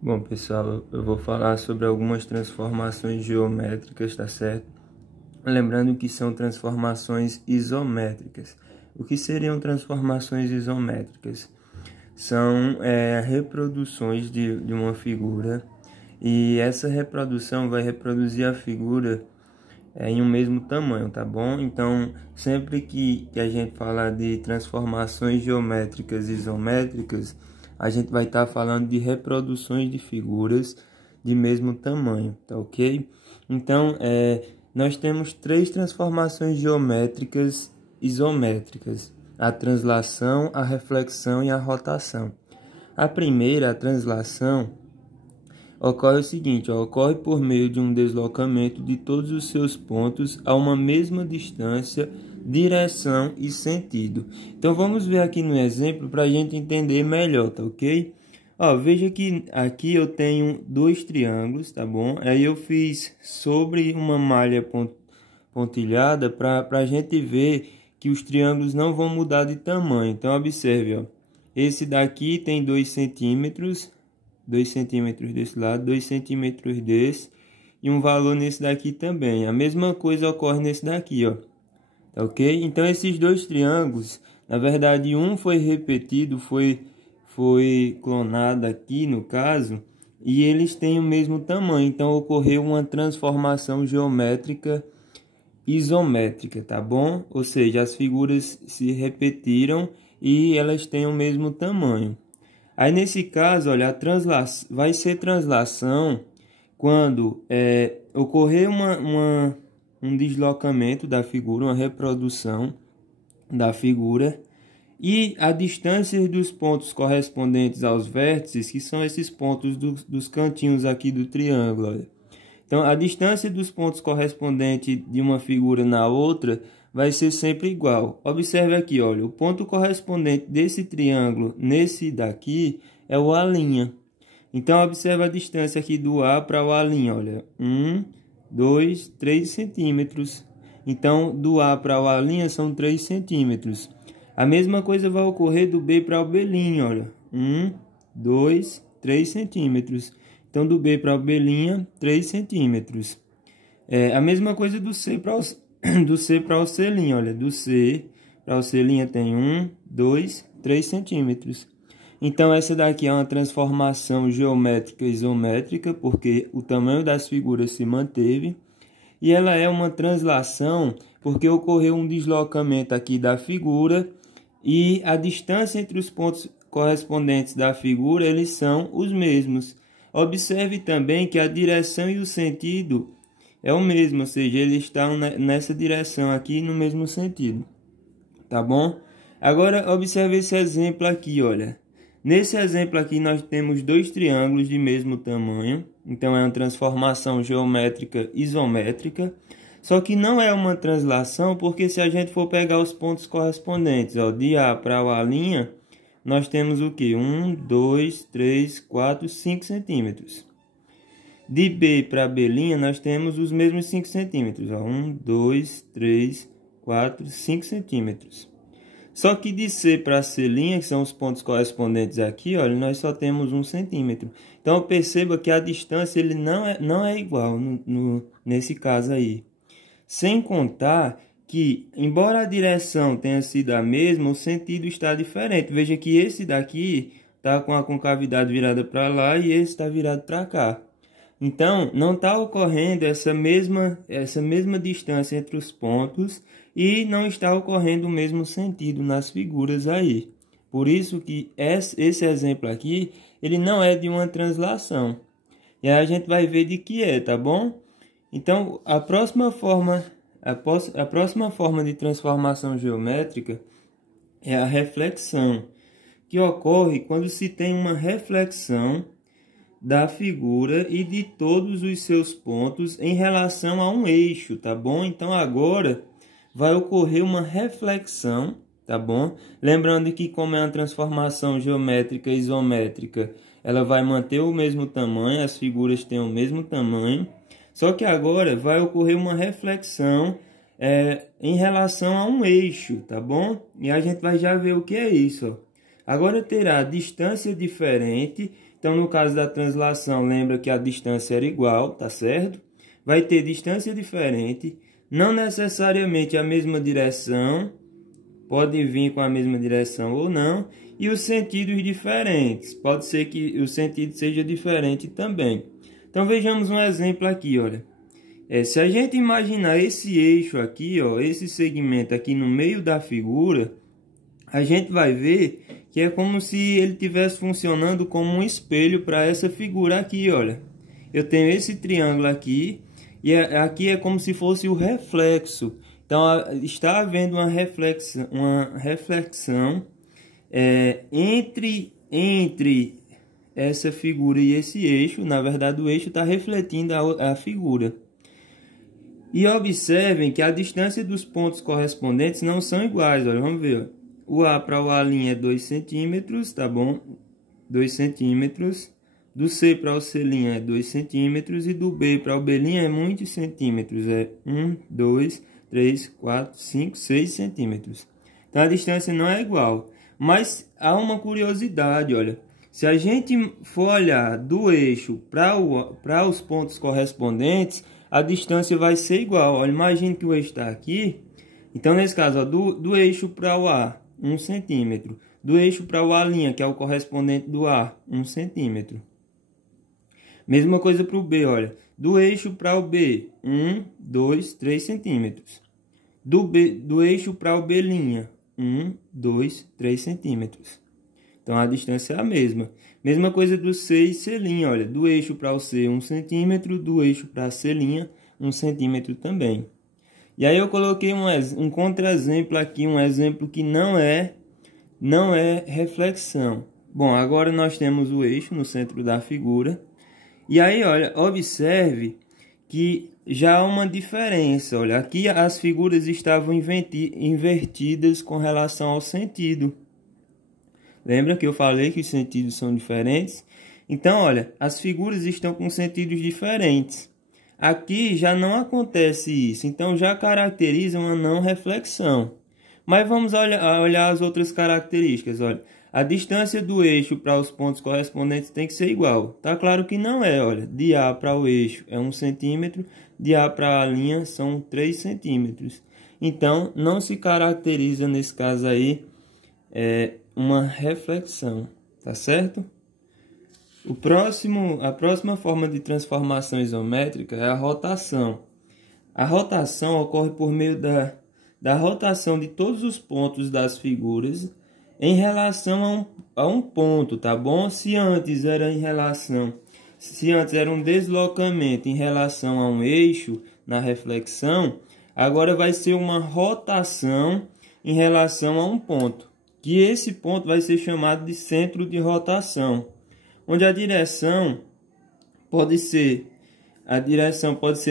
Bom, pessoal, eu vou falar sobre algumas transformações geométricas, tá certo? Lembrando que são transformações isométricas. O que seriam transformações isométricas? São reproduções de uma figura, e essa reprodução vai reproduzir a figura em um mesmo tamanho, tá bom? Então, sempre que a gente falar de transformações geométricas isométricas, a gente vai estar falando de reproduções de figuras de mesmo tamanho, tá ok? Então, nós temos três transformações geométricas isométricas: a translação, a reflexão e a rotação. A primeira, a translação, ocorre o seguinte, ocorre por meio de um deslocamento de todos os seus pontos a uma mesma distância, direção e sentido. Então vamos ver aqui no exemplo para a gente entender melhor, tá ok? Veja que aqui eu tenho dois triângulos, tá bom? Aí eu fiz sobre uma malha pontilhada para a gente ver que os triângulos não vão mudar de tamanho. Então observe, ó. Esse daqui tem 2 centímetros, 2 centímetros desse lado, 2 centímetros desse, e um valor nesse daqui também. A mesma coisa ocorre nesse daqui, ó. Tá ok? Então esses dois triângulos, na verdade um foi repetido, foi clonado aqui no caso, e eles têm o mesmo tamanho. Então ocorreu uma transformação geométrica isométrica, tá bom? Ou seja, as figuras se repetiram e elas têm o mesmo tamanho. Aí nesse caso, olha, vai ser translação quando ocorrer um deslocamento da figura, uma reprodução da figura, e a distância dos pontos correspondentes aos vértices, que são esses pontos dos cantinhos aqui do triângulo. Olha. Então, a distância dos pontos correspondentes de uma figura na outra vai ser sempre igual. Observe aqui, olha, o ponto correspondente desse triângulo nesse daqui é o A'. Então, observe a distância aqui do A para o A', olha, 1, 2, 3 centímetros. Então, do A para o A' são 3 centímetros. A mesma coisa vai ocorrer do B para o B', olha, 1, 2, 3 centímetros. Então, do B para o B', 3 centímetros. A mesma coisa do C para o C', olha. Do C para o C' tem 1, 2, 3 centímetros. Então, essa daqui é uma transformação geométrica isométrica, porque o tamanho das figuras se manteve. E ela é uma translação, porque ocorreu um deslocamento aqui da figura, e a distância entre os pontos correspondentes da figura, eles são os mesmos. Observe também que a direção e o sentido é o mesmo, ou seja, eles estão nessa direção aqui no mesmo sentido, tá bom? Agora observe esse exemplo aqui, olha. Nesse exemplo aqui nós temos dois triângulos de mesmo tamanho, então é uma transformação geométrica isométrica, só que não é uma translação, porque se a gente for pegar os pontos correspondentes, ó, de A para o A', nós temos o que? 1, 2, 3, 4, 5 centímetros. De B para B', nós temos os mesmos 5 centímetros. Ó. 1, 2, 3, 4, 5 centímetros. Só que de C para C', que são os pontos correspondentes aqui, olha, nós só temos 1 centímetro. Então, perceba que a distância ele não é igual nesse caso aí. Sem contar que, embora a direção tenha sido a mesma, o sentido está diferente. Veja que esse daqui está com a concavidade virada para lá e esse está virado para cá. Então, não está ocorrendo essa mesma distância entre os pontos e não está ocorrendo o mesmo sentido nas figuras aí. Por isso que esse exemplo aqui, ele não é de uma translação. E aí a gente vai ver de que é, tá bom? Então, a próxima forma de transformação geométrica é a reflexão, que ocorre quando se tem uma reflexão da figura e de todos os seus pontos em relação a um eixo, tá bom? Então, agora vai ocorrer uma reflexão, tá bom? Lembrando que, como é uma transformação geométrica isométrica, ela vai manter o mesmo tamanho, as figuras têm o mesmo tamanho, só que agora vai ocorrer uma reflexão em relação a um eixo, tá bom? E a gente vai já ver o que é isso, ó. Agora terá distância diferente. Então, no caso da translação, lembra que a distância era igual, tá certo? Vai ter distância diferente, não necessariamente a mesma direção, pode vir com a mesma direção ou não, e os sentidos diferentes, pode ser que o sentido seja diferente também. Então, vejamos um exemplo aqui, olha. Se a gente imaginar esse eixo aqui, ó, esse segmento aqui no meio da figura, a gente vai ver que é como se ele estivesse funcionando como um espelho para essa figura aqui, olha. Eu tenho esse triângulo aqui e aqui é como se fosse o reflexo. Então, está havendo uma reflexão entre essa figura e esse eixo. Na verdade, o eixo está refletindo a figura. E observem que a distância dos pontos correspondentes não são iguais. Olha, vamos ver. Ó. O A para o A' é 2 centímetros, tá bom? 2 centímetros. Do C para o C' é 2 centímetros. E do B para o B' é muitos centímetros. É 1, 2, 3, 4, 5, 6 centímetros. Então a distância não é igual. Mas há uma curiosidade, olha. Se a gente for olhar do eixo para os pontos correspondentes, a distância vai ser igual. Olha, imagine que o eixo está aqui. Então, nesse caso, ó, do eixo para o A, 1 centímetro. Do eixo para o A', que é o correspondente do A, 1 centímetro. Mesma coisa para o B, olha. Do eixo para o B, 1, 2, 3 centímetros. Do eixo para o B', 1, 2, 3 centímetros. Então, a distância é a mesma. Mesma coisa do C e C', olha. Do eixo para o C, 1 centímetro. Do eixo para a C', 1 centímetro também. E aí eu coloquei um contra-exemplo aqui, um exemplo que não é reflexão. Bom, agora nós temos o eixo no centro da figura. E aí, olha, observe que já há uma diferença. Olha, aqui as figuras estavam invertidas com relação ao sentido. Lembra que eu falei que os sentidos são diferentes? Então, olha, as figuras estão com sentidos diferentes. Aqui já não acontece isso, então já caracteriza uma não reflexão. Mas vamos olhar as outras características. Olha, a distância do eixo para os pontos correspondentes tem que ser igual. Tá claro que não é, olha. De A para o eixo é 1 centímetro, de A para a linha são 3 centímetros. Então, não se caracteriza nesse caso aí uma reflexão, tá certo? A próxima forma de transformação isométrica é a rotação. A rotação ocorre por meio da rotação de todos os pontos das figuras em relação a um ponto, tá bom? Se antes era um deslocamento em relação a um eixo na reflexão, agora vai ser uma rotação em relação a um ponto, que esse ponto vai ser chamado de centro de rotação, onde a direção pode ser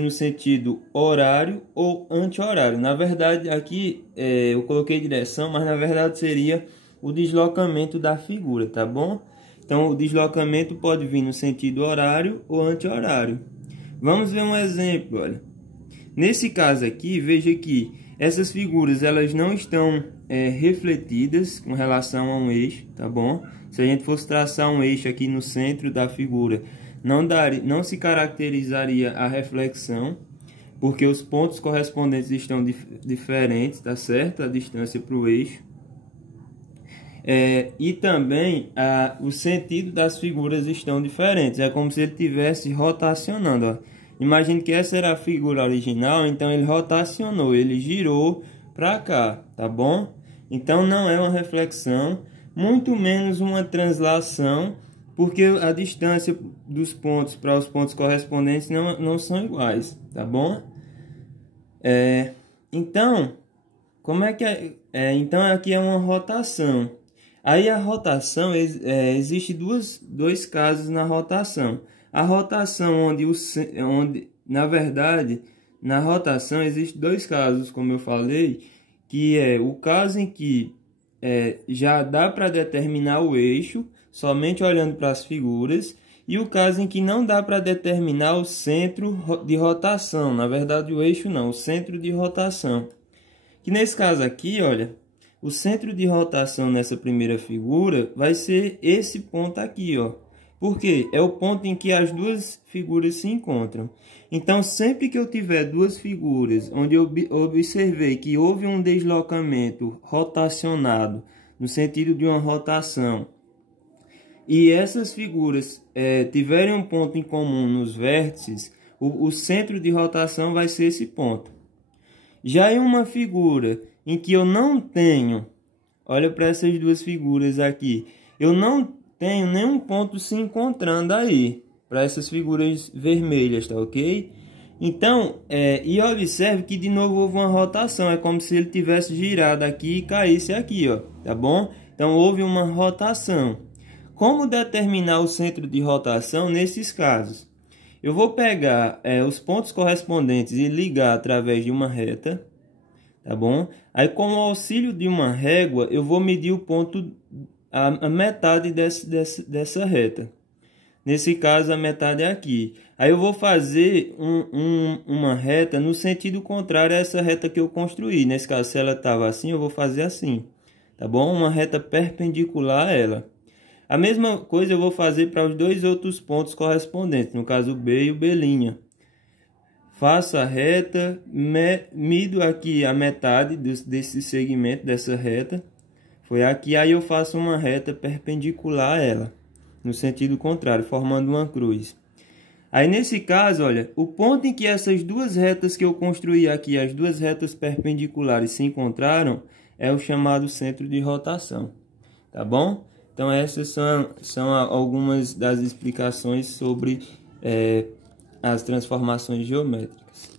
no sentido horário ou anti-horário. Na verdade, aqui eu coloquei direção, mas na verdade seria o deslocamento da figura, tá bom? Então, o deslocamento pode vir no sentido horário ou anti-horário. Vamos ver um exemplo, olha. Nesse caso aqui, veja que essas figuras elas não estão refletidas com relação a um eixo, tá bom? Se a gente fosse traçar um eixo aqui no centro da figura, não se caracterizaria a reflexão, porque os pontos correspondentes estão diferentes, tá certo? A distância para o eixo. E também o sentido das figuras estão diferentes. É como se ele estivesse rotacionando, ó. Imagine que essa era a figura original, então ele rotacionou, ele girou para cá, tá bom? Então não é uma reflexão, muito menos uma translação, porque a distância dos pontos para os pontos correspondentes não são iguais, tá bom? Então, como é que então aqui é uma rotação. Aí a rotação, existe dois casos na rotação. A rotação na verdade, na rotação existem dois casos, como eu falei, que é o caso em que já dá para determinar o eixo, somente olhando para as figuras, e o caso em que não dá para determinar o centro de rotação, na verdade o eixo não, o centro de rotação. Que nesse caso aqui, olha, o centro de rotação nessa primeira figura vai ser esse ponto aqui, ó. Por quê? É o ponto em que as duas figuras se encontram. Então, sempre que eu tiver duas figuras onde eu observei que houve um deslocamento rotacionado, no sentido de uma rotação, e essas figuras tiverem um ponto em comum nos vértices, o centro de rotação vai ser esse ponto. Já em uma figura em que eu não tenho, olha para essas duas figuras aqui, eu não tenho nenhum ponto se encontrando aí, para essas figuras vermelhas, tá ok? Então, e observe que de novo houve uma rotação, é como se ele tivesse girado aqui e caísse aqui, ó, tá bom? Então houve uma rotação. Como determinar o centro de rotação nesses casos? Eu vou pegar os pontos correspondentes e ligar através de uma reta, tá bom? Aí com o auxílio de uma régua, eu vou medir o ponto, a metade dessa reta. Nesse caso, a metade é aqui. Aí eu vou fazer uma reta no sentido contrário a essa reta que eu construí. Nesse caso, se ela estava assim, eu vou fazer assim, tá bom? Uma reta perpendicular a ela. A mesma coisa eu vou fazer para os dois outros pontos correspondentes, no caso o B e o B'. Faço a reta, mido aqui a metade desse segmento dessa reta. Foi aqui, aí eu faço uma reta perpendicular a ela, no sentido contrário, formando uma cruz. Aí nesse caso, olha, o ponto em que essas duas retas que eu construí aqui, as duas retas perpendiculares se encontraram, é o chamado centro de rotação, tá bom? Então essas são algumas das explicações sobre as transformações geométricas.